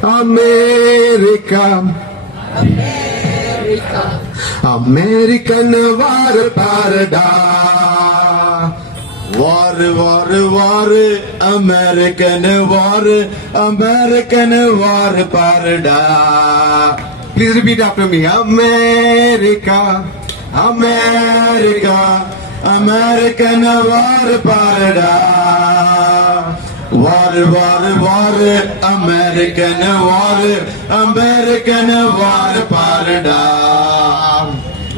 America, American war parda. War, war, war, American war, American war parda. Please repeat after me. America, America, American war parda. War, war, war, American war, American war parda.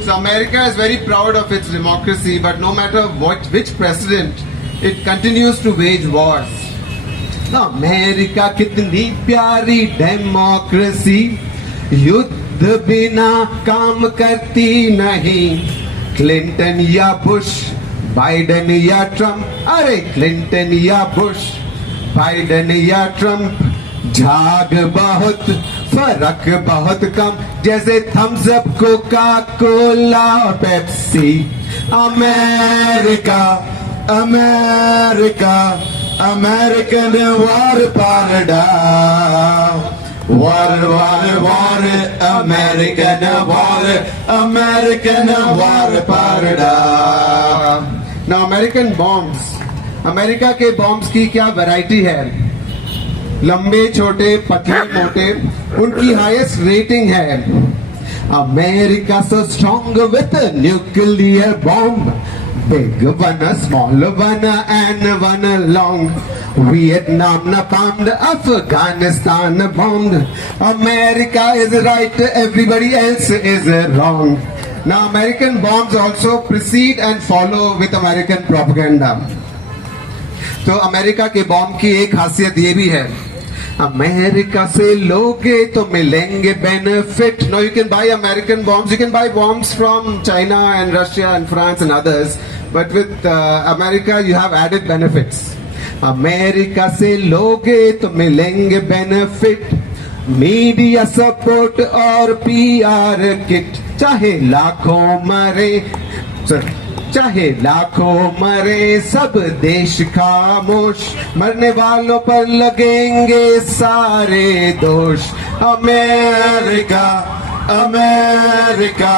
So America is very proud of its democracy, but no matter which president, it continues to wage wars. America कितनी प्यारी democracy, युद्ध बिना काम करती नहीं. Clinton या Bush, Biden या Trump, अरे क्लिंटन या बुश, बाइडेन या ट्रम्प, झाग बहुत फर्क बहुत कम, जैसे थम्स अप, कोका कोला और पेप्सी. अमेरिका, अमेरिका, अमेरिकन वार parda. War, war, war, American war, American war parda. Now American bombs. America के बॉम्ब्स की क्या वैरायटी है. लंबे छोटे पतले मोटे, उनकी हाईएस्ट रेटिंग है. America so strong with a nuclear bomb, big one, a small one and one long. Vietnam napalmed, Afghanistan bombed. America is right, everybody else is wrong. Now American bombs also precede and follow with American propaganda. तो America के bomb की एक खासियत ये भी है, America से लोगे तो मिलेंगे benefit. Now you can buy American bombs, you can buy bombs from China and Russia and France and others, but with America you have added benefits. America से लोगे तो मिलेंगे बेनिफिट, मीडिया सपोर्ट और PR kit. चाहे लाखों मरे सब देश खामोश, मरने वालों पर लगेंगे सारे दोष. अमेरिका, अमेरिका,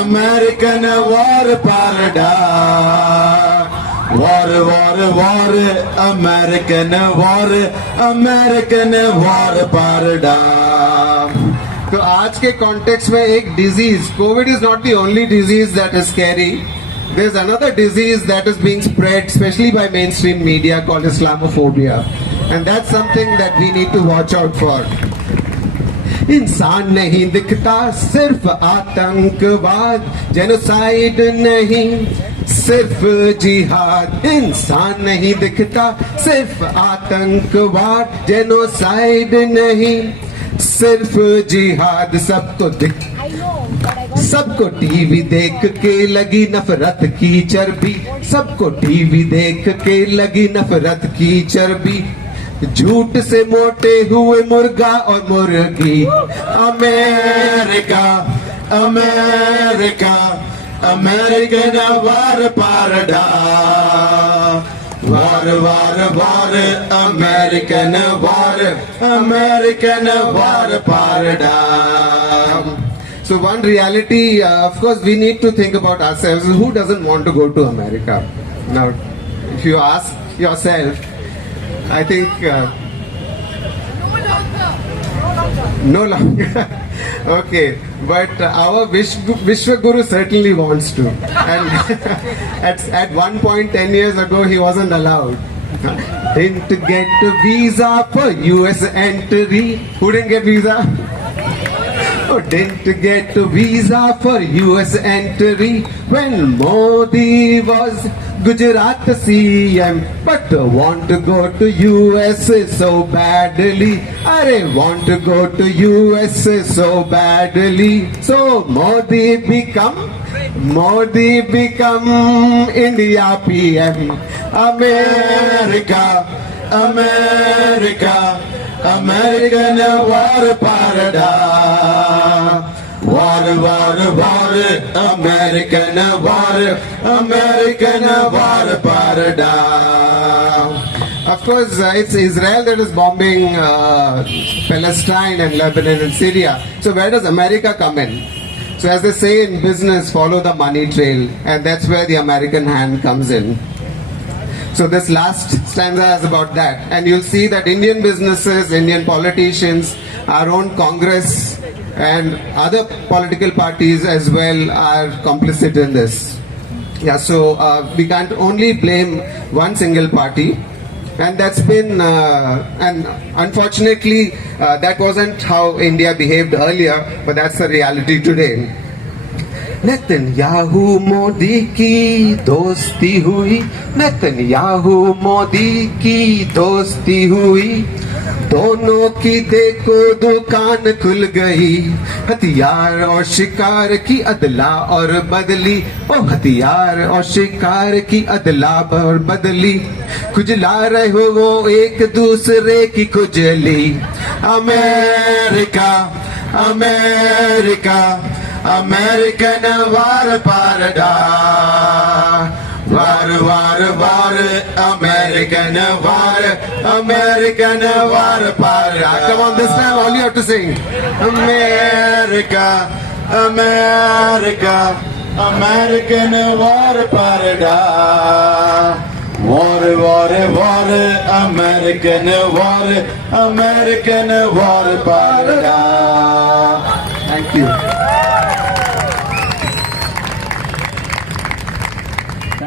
अमेरिकन वार parda. War, war, war, American war, American war parda. तो आज के कॉन्टेक्स्ट में एक disease, Covid is not the only disease that is scary. There's another disease that is being spread, especially by mainstream media, called Islamophobia. And that's something that we need to watch out for. इंसान नहीं दिखता सिर्फ आतंकवाद, genocide नहीं सिर्फ जिहाद. इंसान नहीं दिखता सिर्फ आतंकवाद, जेनोसाइड नहीं सिर्फ जिहाद. सबको टीवी देख के लगी नफरत की चर्बी, सबको टीवी देख के लगी नफरत की चर्बी. झूठ से मोटे हुए मुर्गा और मुर्गी. America, America, American war parda. War, war, war, American war, American war parda. So one reality, of course, we need to think about ourselves. Who doesn't want to go to America? Now, if you ask yourself, I think no longer. Okay, but our Vishwaguru certainly wants to. And at one point 10 years ago, he wasn't allowed. Didn't get a visa for US entry. Who didn't get visa? Didn't get a visa for US entry when Modi was Gujarat CM, but want to go to US so badly. I want to go to US so badly. So Modi become India PM. America, America, American war parda. War, war, war, American war, American war parda. Of course, it's Israel that is bombing Palestine and Lebanon and Syria. So where does America come in? So as they say in business, follow the money trail, and that's where the American hand comes in. So this last stanza is about that, and you'll see that Indian businesses, Indian politicians, our own Congress, and other political parties as well are complicit in this. Yeah, so we can't only blame one single party, and that's been, and unfortunately, that wasn't how India behaved earlier, but that's the reality today. Netanyahu Modi की दोस्ती हुई, Netanyahu Modi की दोस्ती हुई, दोनों की देखो दुकान खुल गई, हथियार और शिकार की अदला और बदली, ओ हथियार और शिकार की अदला और बदली, खुजला रहे हो वो एक दूसरे की खुजली. America America American war parda, war war war, American war parda. Come on, this time all you have to sing. America, America, American war parda. War, war, war, American war parda. Thank you.